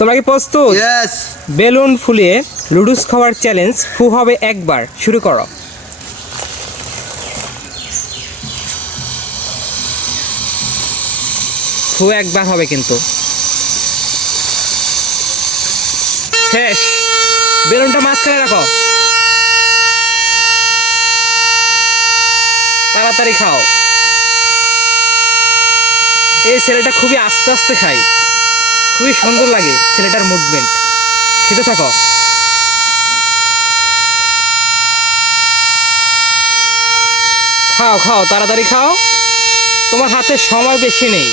তোমরা কি প্রস্তুত? ইয়েস। বেলুন ফুলিয়ে লুডুস খাওয়ার চ্যালেঞ্জ। ফু হবে একবার, শুরু করো। ফু একবার হবে কিন্তু। শেষ। বেলুনটা মাঝখানে রাখো, তাড়াতাড়ি খাও। এই ছেলেটা খুবই আস্তে আস্তে খায়, খুবই সুন্দর লাগে ছেলেটার মুভমেন্ট। খেতে থাকো। খাও খাও, তাড়াতাড়ি খাও, তোমার হাতে সময় বেশি নেই।